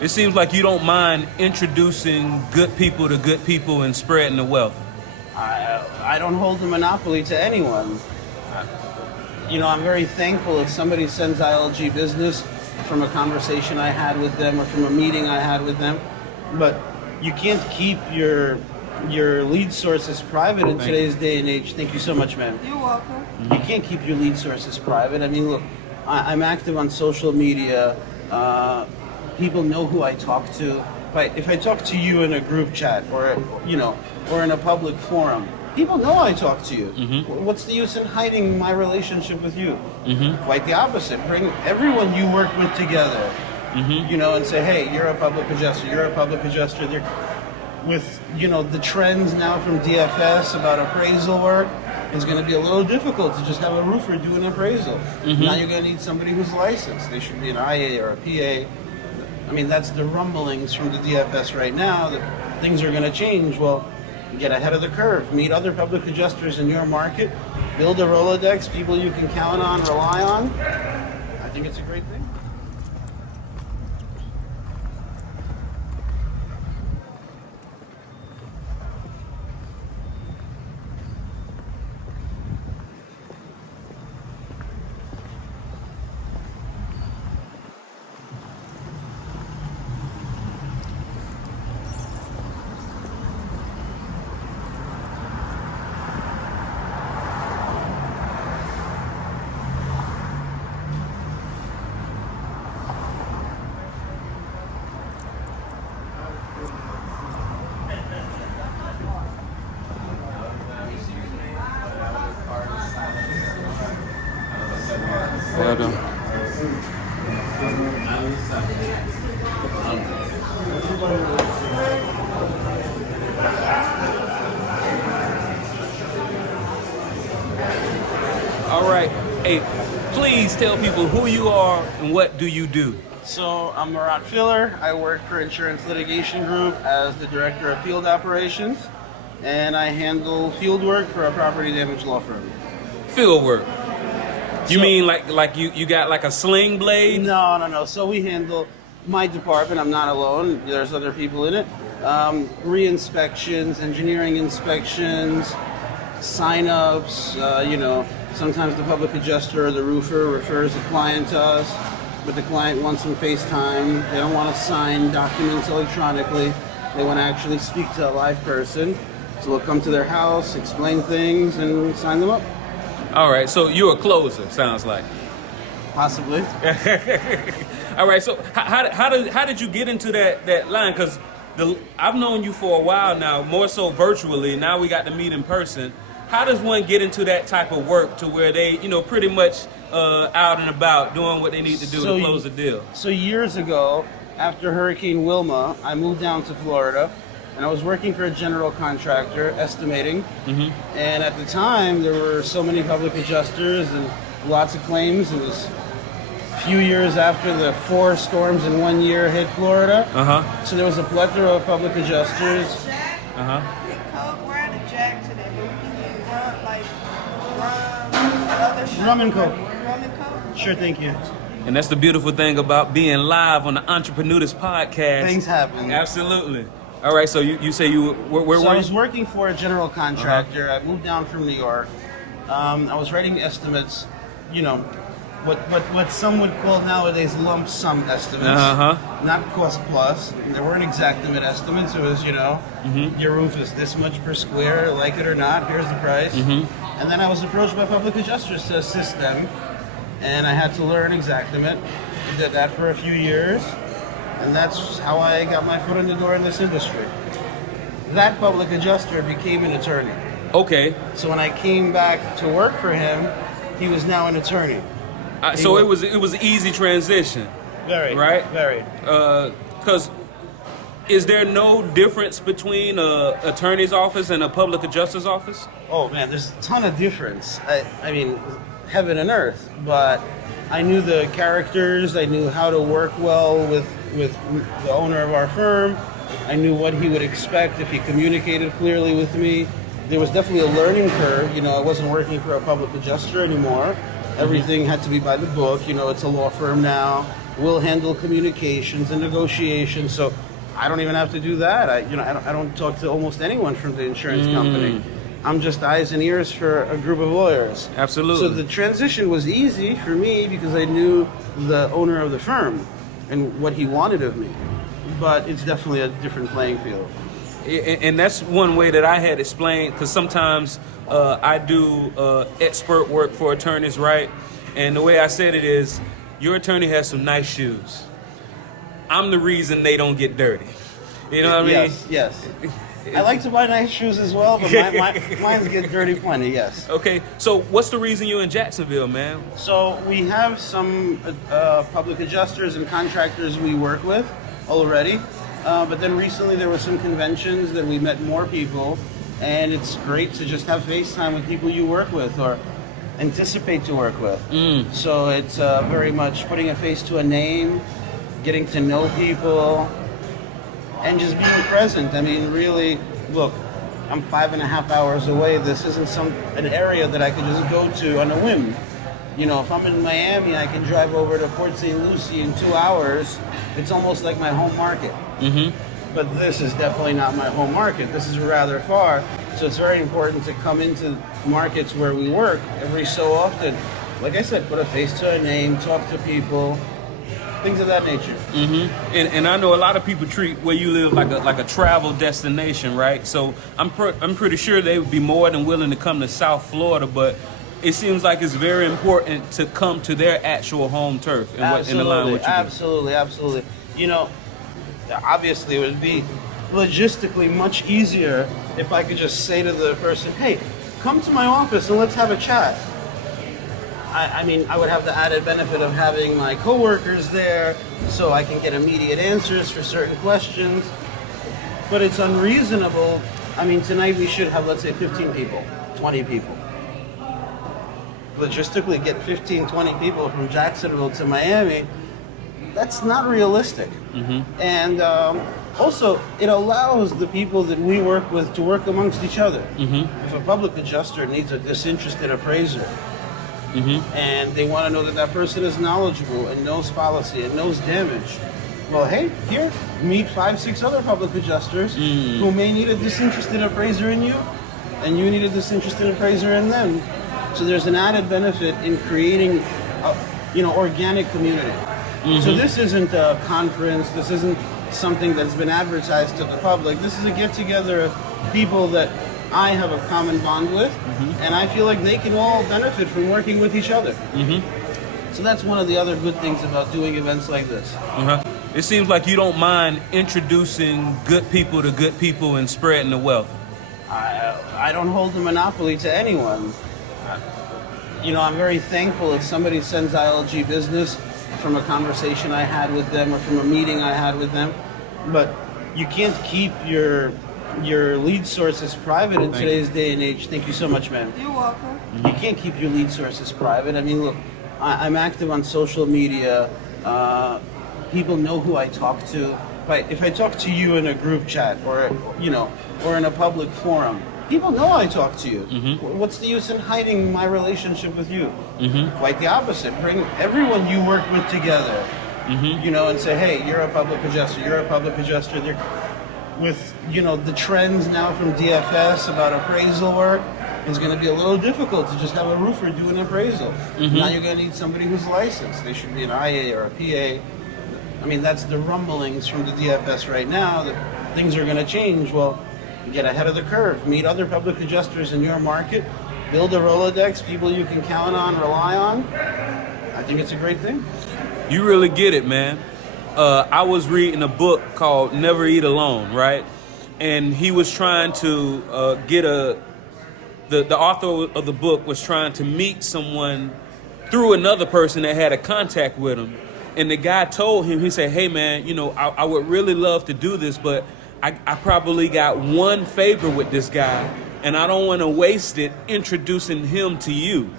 It seems like you don't mind introducing good people to good people and spreading the wealth. I don't hold a monopoly to anyone. I'm very thankful if somebody sends ILG business from a conversation I had with them or from a meeting I had with them. But you can't keep your lead sources private in today's day and age. Thank you so much, ma'am. You're welcome. You can't keep your lead sources private. I mean, look, I'm active on social media. People know who I talk to. If I talk to you in a group chat or in a public forum, people know I talk to you. Mm-hmm. What's the use in hiding my relationship with you? Mm-hmm. Quite the opposite. Bring everyone you work with together, Mm-hmm. and say, hey, you're a public adjuster. You're a public adjuster. With the trends now from DFS about appraisal work, it's going to be a little difficult to just have a roofer do an appraisal. Mm-hmm. Now you're going to need somebody who's licensed. They should be an IA or a PA. I mean, that's the rumblings from the DFS right now, that things are going to change. Well, get ahead of the curve. Meet other public adjusters in your market. Build a Rolodex, people you can count on, rely on. I think it's a great thing. Well done. All right. Hey, please tell people who you are and what do you do. So I'm Marat. I work for Insurance Litigation Group as the Director of Field Operations, and I handle field work for a property damage law firm. Field work. You mean like you got like a sling blade? No. So we handle, my department, I'm not alone, there's other people in it, re-inspections, engineering inspections, sign-ups, sometimes the public adjuster or the roofer refers a client to us, but the client wants some FaceTime. They don't want to sign documents electronically. They want to actually speak to a live person. So we'll come to their house, explain things, and sign them up. All right, so you're a closer, sounds like. Possibly. All right, so how did you get into that line? Because I've known you for a while now, more so virtually. Now we got to meet in person. How does one get into that type of work to where they, pretty much out and about doing what they need to do to close the deal? So years ago, after Hurricane Wilma, I moved down to Florida, and I was working for a general contractor, estimating. Mm-hmm. And at the time, there were so many public adjusters and lots of claims. It was a few years after the 4 storms in 1 year hit Florida. Uh-huh. So there was a plethora of public adjusters. Uh-huh. We're at a Jack today, but we can get rum, Rum and Coke. Rum and Coke? Sure, thank you. And that's the beautiful thing about being live on the Entrepreneurs Podcast. Things happen. Absolutely. All right, so you say you where So were I you? was working for a general contractor. I moved down from New York. I was writing estimates, what some would call nowadays lump sum estimates, not cost plus. There weren't exactimate estimates. It was, your roof is this much per square, like it or not, here's the price. Mm-hmm. And then I was approached by public adjusters to assist them, and I had to learn exactimate. I did that for a few years, and that's how I got my foot in the door in this industry. That public adjuster became an attorney. Okay. So when I came back to work for him, he was now an attorney. So it was an easy transition. Very. Right? Very. Because is there no difference between an attorney's office and a public adjuster's office? Oh man, there's a ton of difference. I mean, heaven and earth. But I knew the characters. I knew how to work well with the owner of our firm. I knew what he would expect if he communicated clearly with me. There was definitely a learning curve. I wasn't working for a public adjuster anymore. Everything had to be by the book. It's a law firm now. will handle communications and negotiations. So I don't even have to do that. I don't talk to almost anyone from the insurance company. I'm just eyes and ears for a group of lawyers. Absolutely. So the transition was easy for me because I knew the owner of the firm and what he wanted of me. But it's definitely a different playing field. And that's one way that I had explained, because sometimes I do expert work for attorneys, right? And the way I said it is, your attorney has some nice shoes. I'm the reason they don't get dirty. You know what I mean? Yes. I like to buy nice shoes as well, but mine get dirty plenty, yes. Okay, so what's the reason you're in Jacksonville, man? So we have some public adjusters and contractors we work with already, but then recently there were some conventions that we met more people, and it's great to just have FaceTime with people you work with or anticipate to work with. So it's very much putting a face to a name, getting to know people, and just being present. I mean, really, look, I'm 5.5 hours away. This isn't an area that I could just go to on a whim. You know, if I'm in Miami, I can drive over to Port St. Lucie in 2 hours. It's almost like my home market. But this is definitely not my home market. This is rather far. So it's very important to come into markets where we work every so often. Like I said, put a face to a name, talk to people, things of that nature. And I know a lot of people treat where you live like a travel destination, right? So I'm pretty sure they would be more than willing to come to South Florida, but it seems like it's very important to come to their actual home turf in the line with you. Absolutely. You know, obviously it would be logistically much easier if I could just say to the person, hey, come to my office and let's have a chat. I mean, I would have the added benefit of having my coworkers there so I can get immediate answers for certain questions. But it's unreasonable. I mean, tonight we should have, let's say, 15 people, 20 people. Logistically, get 15, 20 people from Jacksonville to Miami, that's not realistic. And also, it allows the people that we work with to work amongst each other. If a public adjuster needs a disinterested appraiser, and they want to know that that person is knowledgeable and knows policy and knows damage, well, hey, here, meet 5, 6 other public adjusters who may need a disinterested appraiser in you, and you need a disinterested appraiser in them. So there's an added benefit in creating organic community. So this isn't a conference, this isn't something that's been advertised to the public. This is a get-together of people that I have a common bond with, and I feel like they can all benefit from working with each other. So that's one of the other good things about doing events like this. It seems like you don't mind introducing good people to good people and spreading the wealth. I don't hold the monopoly to anyone. I'm very thankful if somebody sends ILG business from a conversation I had with them or from a meeting I had with them, but you can't keep your lead sources private in today's day and age. Thank you so much, ma'am. You're welcome. You can't keep your lead sources private. I mean, look, I'm active on social media. People know who I talk to. If I talk to you in a group chat or in a public forum, people know I talk to you. What's the use in hiding my relationship with you? Quite the opposite. Bring everyone you work with together, and say, hey, you're a public adjuster. You're a public adjuster. With the trends now from DFS about appraisal work, it's going to be a little difficult to just have a roofer do an appraisal. Now you're going to need somebody who's licensed. They should be an IA or a PA. I mean, that's the rumblings from the DFS right now that things are going to change. Well, get ahead of the curve. Meet other public adjusters in your market. Build a Rolodex, people you can count on, rely on. I think it's a great thing. You really get it, man. I was reading a book called Never Eat Alone, right? And he was trying to the author of the book was trying to meet someone through another person that had a contact with him. And the guy told him, he said, hey, man, I would really love to do this, but I probably got one favor with this guy, and I don't want to waste it introducing him to you.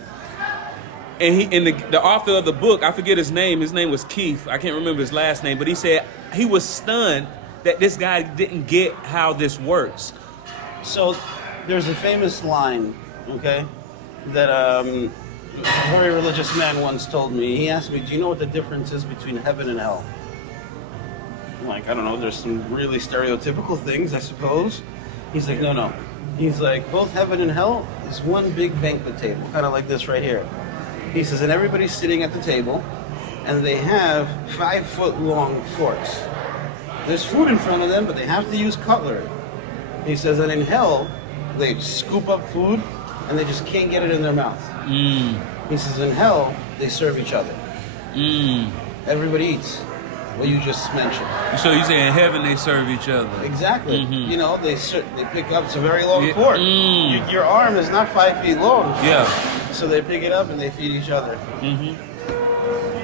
And the author of the book, I forget his name was Keith, I can't remember his last name, but he said he was stunned that this guy didn't get how this works. So there's a famous line, okay, that A very religious man once told me, he asked me, do you know what the difference is between heaven and hell? I'm like, I don't know, there's some really stereotypical things, I suppose. He's like, no. He's like, both heaven and hell is one big banquet table, kind of like this right here. He says, and everybody's sitting at the table, and they have 5-foot-long forks. There's food in front of them, but they have to use cutlery. He says, and in hell, they scoop up food, and they just can't get it in their mouth. He says, in hell, they serve each other. Everybody eats. What you just mentioned. So you say in heaven they serve each other. Exactly. You know, they pick up, it's a very long fork. Your arm is not 5 feet long. Yeah. So they pick it up and they feed each other.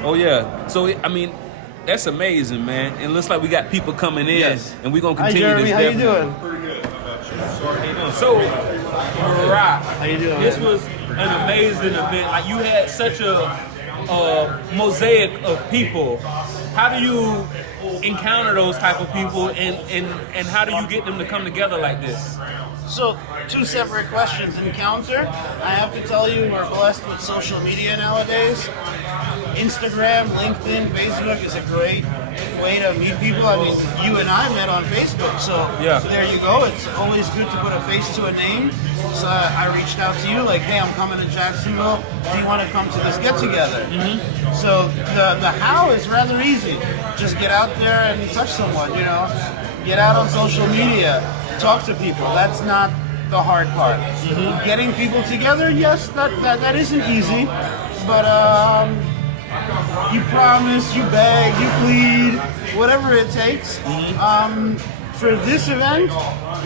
Oh yeah. So I mean, that's amazing, man. And it looks like we got people coming in, Yes. and we're gonna Hi continue Jeremy, this. how you definitely. doing? Pretty good. How about you? So, Marat, How you doing? this man? was an amazing event. Like you had such a mosaic of people. How do you encounter those type of people, and how do you get them to come together like this? So, two separate questions. Encounter, I have to tell you, we're blessed with social media nowadays. Instagram, LinkedIn, Facebook is a great way to meet people. I mean, you and I met on Facebook, so Yeah. there you go. It's always good to put a face to a name. So I reached out to you like, hey, I'm coming to Jacksonville. Do you want to come to this get-together? So the how is rather easy. Just get out there and touch someone, you know. Get out on social media. Talk to people. That's not the hard part. Getting people together, yes, that isn't easy, but you promise, you beg, you plead, whatever it takes. For this event,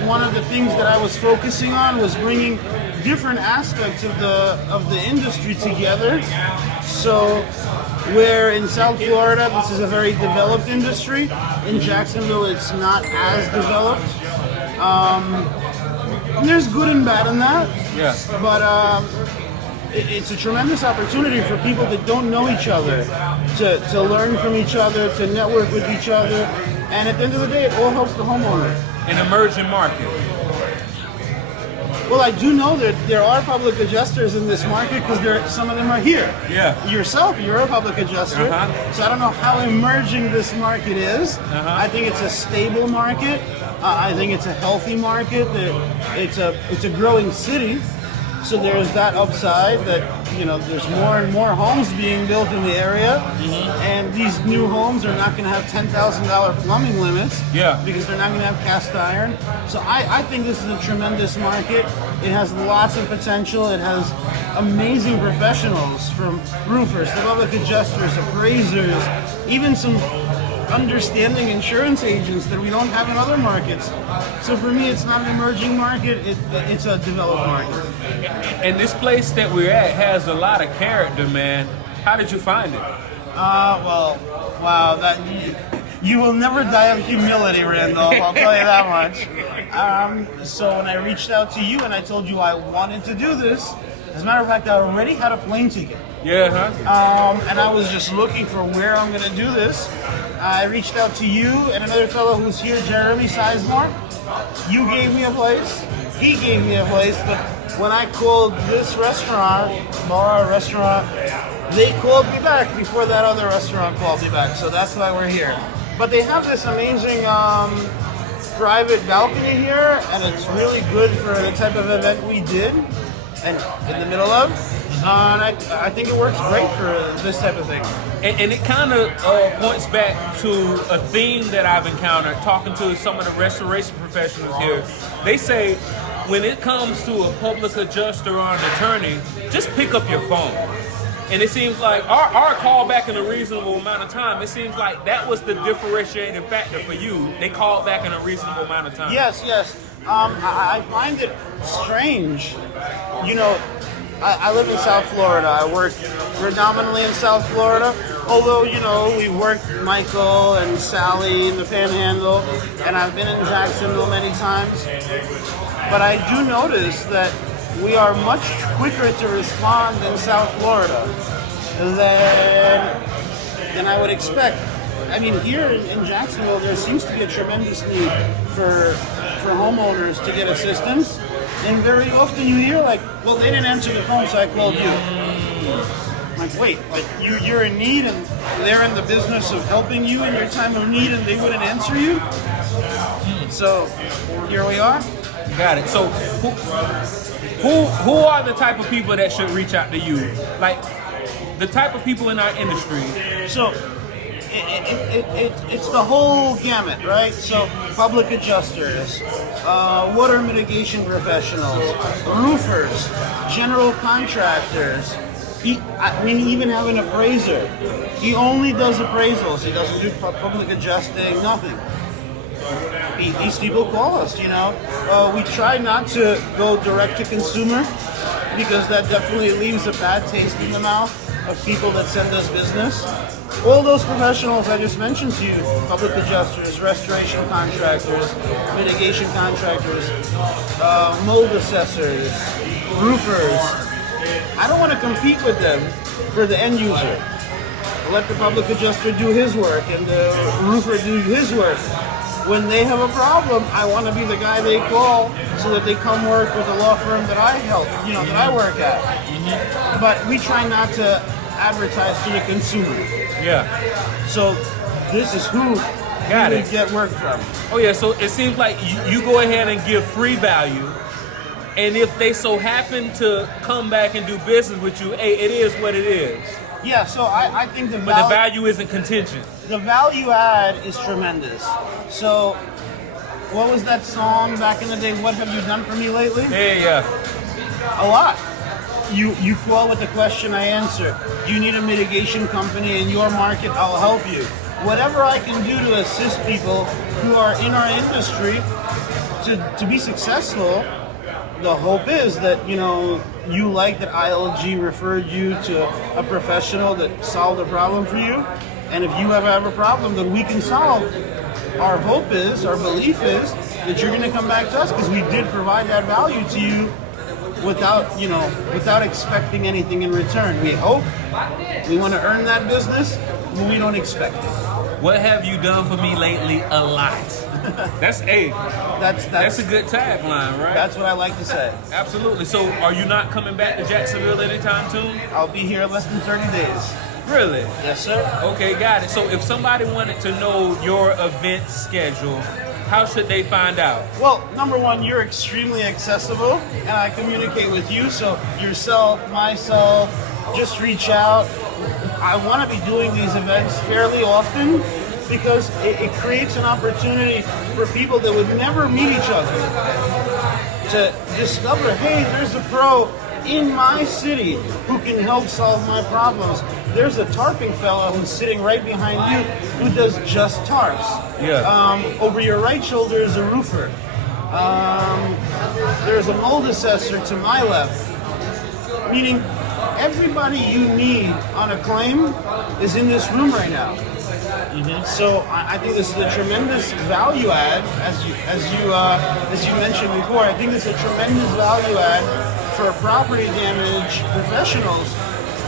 one of the things that I was focusing on was bringing different aspects of the industry together. So, where in South Florida this is a very developed industry, in Jacksonville it's not as developed. And there's good and bad in that. Yeah. But it's a tremendous opportunity for people that don't know each other to learn from each other, to network with each other, and at the end of the day, it all helps the homeowner. An emerging market. Well, I do know that there are public adjusters in this market because some of them are here. Yeah. Yourself, you're a public adjuster, so I don't know how emerging this market is. I think it's a stable market. I think it's a healthy market. It's a growing city. So there's that upside that, you know, there's more and more homes being built in the area, and these new homes are not going to have $10,000 plumbing limits, because they're not going to have cast iron. So I think this is a tremendous market. It has lots of potential. It has amazing professionals, from roofers to public adjusters, appraisers, even some understanding insurance agents that we don't have in other markets. So for me, it's not an emerging market, it's a developed market. And this place that we're at has a lot of character, man. How did you find it? Well, wow, that you will never die of humility, Randolph, I'll tell you that much. So when I reached out to you and I told you I wanted to do this, as a matter of fact, I already had a plane ticket. Yeah, And I was just looking for where I'm going to do this. I reached out to you and another fellow who's here, Jeremy Sizemore. You gave me a place. He gave me a place. But when I called this restaurant, bar, restaurant, they called me back before that other restaurant called me back. So that's why we're here. But they have this amazing private balcony here, and it's really good for the type of event we did and in the middle of. And I think it works great for this type of thing. and it kind of points back to a theme that I've encountered talking to some of the restoration professionals here. They say when it comes to a public adjuster or an attorney, just pick up your phone. And it seems like our call back in a reasonable amount of time, it seems like that was the differentiating factor for you. They called back in a reasonable amount of time. Yes. I find it strange. You know, I live in South Florida. I work predominantly in South Florida. Although, you know, we've worked with Michael and Sally in the Panhandle, and I've been in Jacksonville many times. But I do notice that we are much quicker to respond in South Florida than I would expect. I mean, here in Jacksonville, there seems to be a tremendous need for homeowners to get assistance. And very often you hear like, well, they didn't answer the phone, so I called you. Like, wait, like you're in need and they're in the business of helping you in your time of need and they wouldn't answer you? So here we are. Got it. So who are the type of people that should reach out to you? Like the type of people in our industry. So it's the whole gamut, right? So public adjusters, water mitigation professionals, roofers, general contractors. We even have an appraiser. He only does appraisals. He doesn't do public adjusting, nothing. These people call us, you know. We try not to go direct to consumer because that definitely leaves a bad taste in the mouth of people that send us business. All those professionals I just mentioned to you, public adjusters, restoration contractors, mitigation contractors, mold assessors, roofers, I don't want to compete with them for the end user. Let the public adjuster do his work and the roofer do his work. When they have a problem, I want to be the guy they call so that they come work with a law firm that I help, you know, that I work at. Mm-hmm. But we try not to advertise to the consumer. Yeah. So this is who Got we it. get work from. Oh yeah. So it seems like you go ahead and give free value, and if they so happen to come back and do business with you, hey, it is what it is. Yeah, so I think But the value isn't contingent. the value add is tremendous. So what was that song back in the day? What have you done for me lately? Yeah. A lot. You call with the question, I answer. You need a mitigation company in your market, I'll help you. Whatever I can do to assist people who are in our industry to be successful, the hope is that, you know, you like that ILG referred you to a professional that solved a problem for you. And if you have a problem that we can solve, our hope is, our belief is that you're going to come back to us because we did provide that value to you without expecting anything in return. We hope, we want to earn that business, but we don't expect it. What have you done for me lately? A lot. That's a good tagline, right? That's what I like to say. Absolutely. So, are you not coming back to Jacksonville anytime soon? I'll be here less than 30 days. Really? Yes, sir. Okay, got it. So, if somebody wanted to know your event schedule, how should they find out? Well, number one, you're extremely accessible, and I communicate with you. So yourself, myself, just reach out. I want to be doing these events fairly often because it creates an opportunity for people that would never meet each other to discover, hey, there's a pro in my city who can help solve my problems. There's a tarping fella who's sitting right behind you who does just tarps. Yeah. Over your right shoulder is a roofer. There's a mold assessor to my left. Meaning, everybody you need on a claim is in this room right now. Mm-hmm. So I think this is a tremendous value add, as you mentioned before. I think it's a tremendous value add for property damage professionals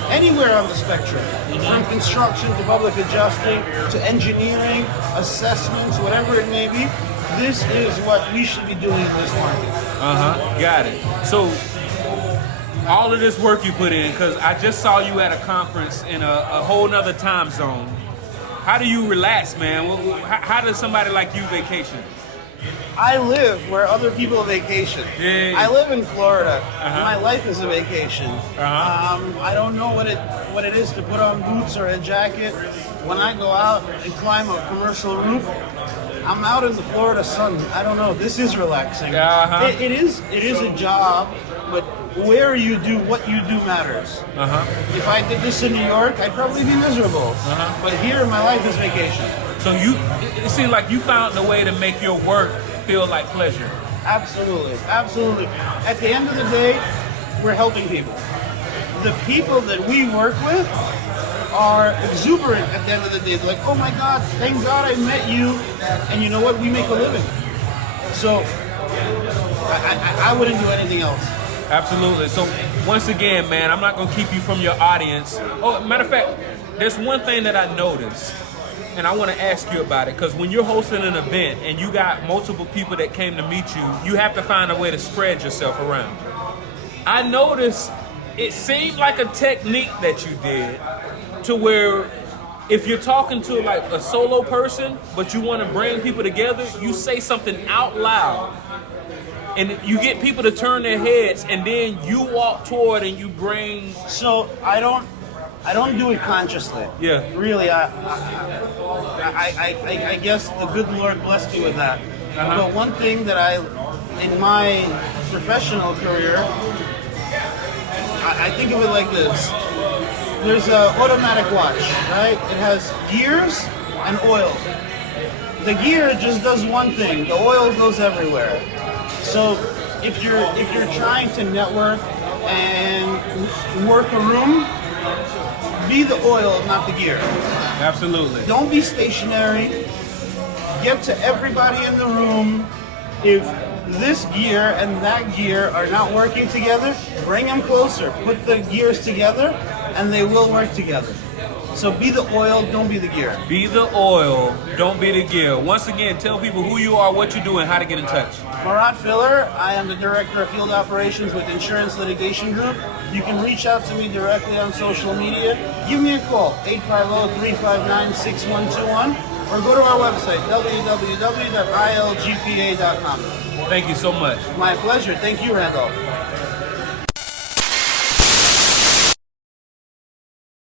anywhere on the spectrum, from construction to public adjusting to engineering, assessments, whatever it may be. This is what we should be doing in this market. Got it. So, all of this work you put in, because I just saw you at a conference in a whole nother time zone. How do you relax, man? How does somebody like you vacation? I live where other people vacation. Yeah. I live in Florida. My life is a vacation. Uh-huh. I don't know what it is to put on boots or a jacket. When I go out and climb a commercial roof, I'm out in the Florida sun. I don't know. This is relaxing. Uh-huh. It is a job, but where you do what you do matters. If I did this in New York, I'd probably be miserable. But here, my life is vacation. So it seems like you found a way to make your work feel like pleasure. Absolutely, absolutely. At the end of the day, we're helping people. The people that we work with are exuberant at the end of the day. They're like, oh my God, thank God I met you. And you know what? We make a living. So I wouldn't do anything else. Absolutely. So once again, man, I'm not going to keep you from your audience. Oh, matter of fact, there's one thing that I noticed, and I want to ask you about it, because when you're hosting an event and you got multiple people that came to meet you, you have to find a way to spread yourself around. I noticed it seemed like a technique that you did to where if you're talking to like a solo person, but you want to bring people together, you say something out loud. And you get people to turn their heads, and then you walk toward and you bring. So I don't do it consciously. Yeah. Really, I guess the good Lord blessed me with that. But one thing that in my professional career, I think of it like this. There's an automatic watch, right? It has gears and oil. The gear just does one thing. The oil goes everywhere. So if you're trying to network and work a room, be the oil, not the gear. Absolutely. Don't be stationary. Get to everybody in the room. If this gear and that gear are not working together, bring them closer. Put the gears together, and they will work together. So be the oil, don't be the gear. Be the oil, don't be the gear. Once again, tell people who you are, what you do, and how to get in touch. Marat Filler, I am the Director of Field Operations with Insurance Litigation Group. You can reach out to me directly on social media. Give me a call, 850-359-6121, or go to our website, www.ilgpa.com. Thank you so much. My pleasure. Thank you, Randolph.